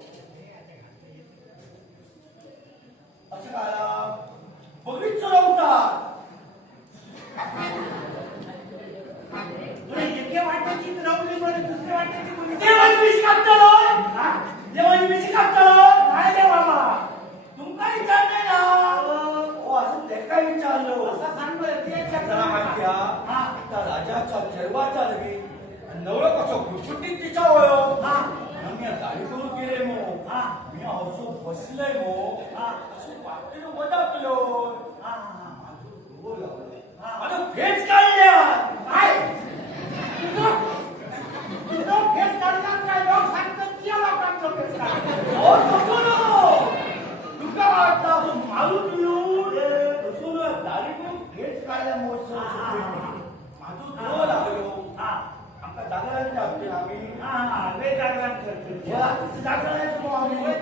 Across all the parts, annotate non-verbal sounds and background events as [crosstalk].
Amen. जागरण जागते आम्ही हा लय जागरण करते जागरण आम्ही लय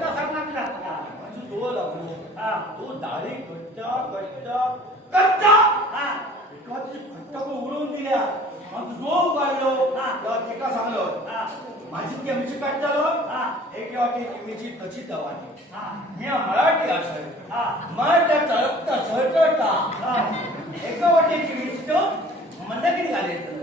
म्हणजे तो लागलो हा तो दाढी घट्ट घट्ट घट्ट हा एकाची घट्ट उघडून दिल्या मग जो उघडलो तेव्हा एका सांगलो माझी केमीची काट झालो एक वाटी केमीची तशी दवानी मी मराठी असेल मराठ्याचा रक्त झळझळता एका वाटी केमीची तो मंदगिरी घालायचं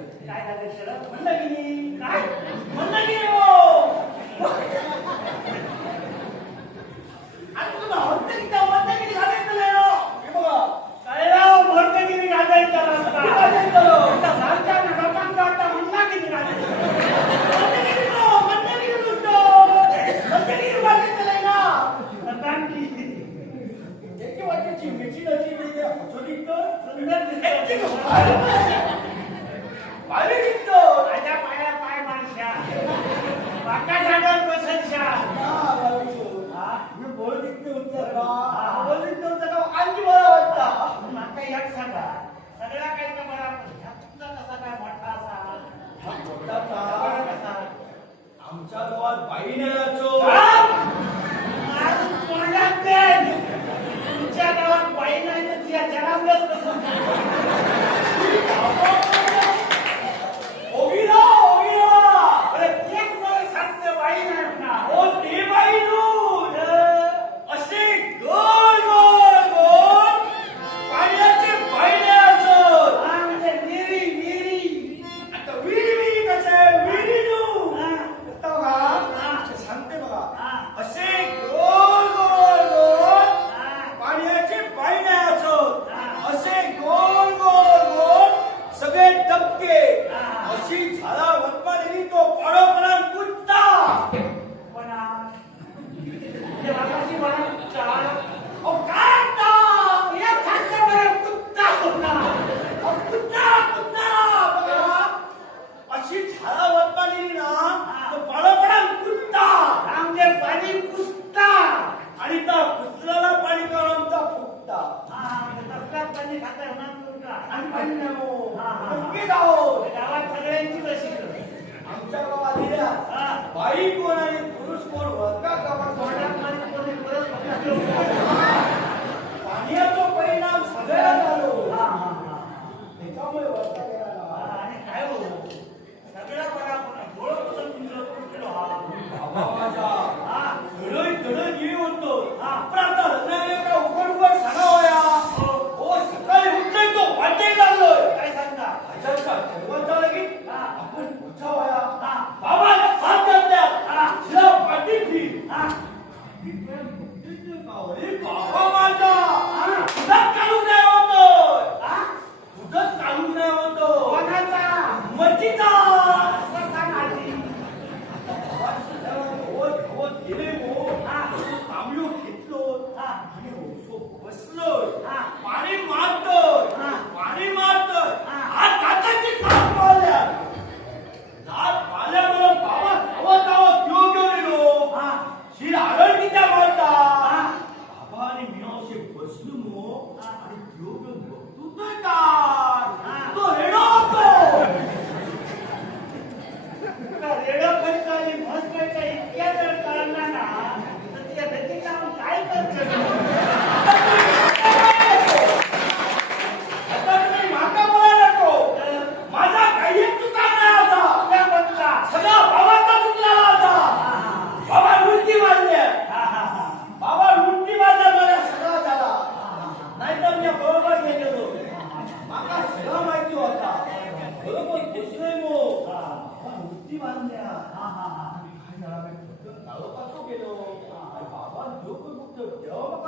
करता वलीत ताका आणखी बरं वाटता. म्हाका एक सांगा. सगळ्या काही तर बरं ह्या काय मोठा असा? हा मोठा कसा? आमच्या गावात बाई नाही राचो तोंडात ते तुमच्या गावात बाई नाही तर तिला जनाबलंच कसं खतरनाक मुलगा अनमान्य हो हा, हा, हा. नक्कीच आहोत गावात सगळ्यांचीच अशी परिणाम सगळ्या झालो त्याच्यामुळे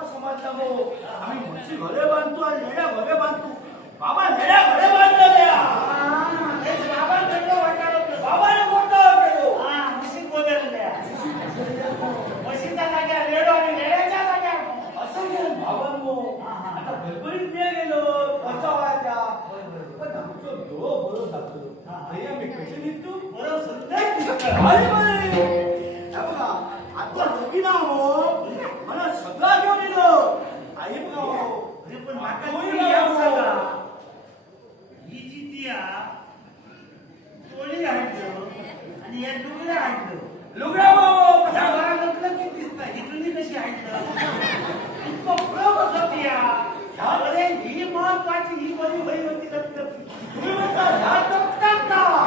समजला हो. आम्ही मुंशी घरे बांधतो आणि नेड्या घरे बांधतो. बाबा नेड्या घरे बांधतो त्या. बाबाने मोठा वाटलो म्हशी बोलल्या म्हशीचा जाग्या रेडो आणि नेड्याच्या जाग्या असं घेऊन आता भरभरीत नाही गेलो. पचावायच्या पण आमचं डोळं भैया मी कशी निघतो? त्यामध्ये ही महत्वाची ही बरी होती तुम्ही म्हणता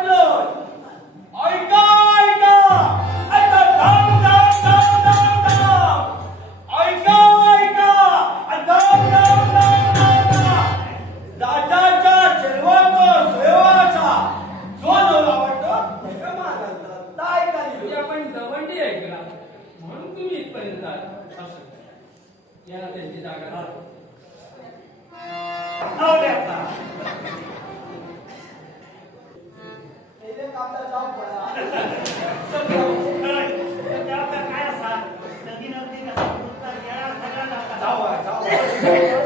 Thank [laughs] you.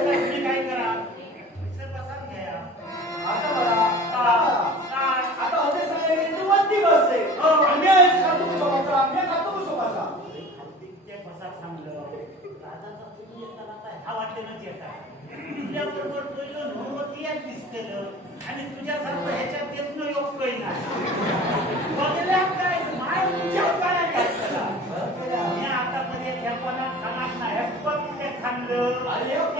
Adiós.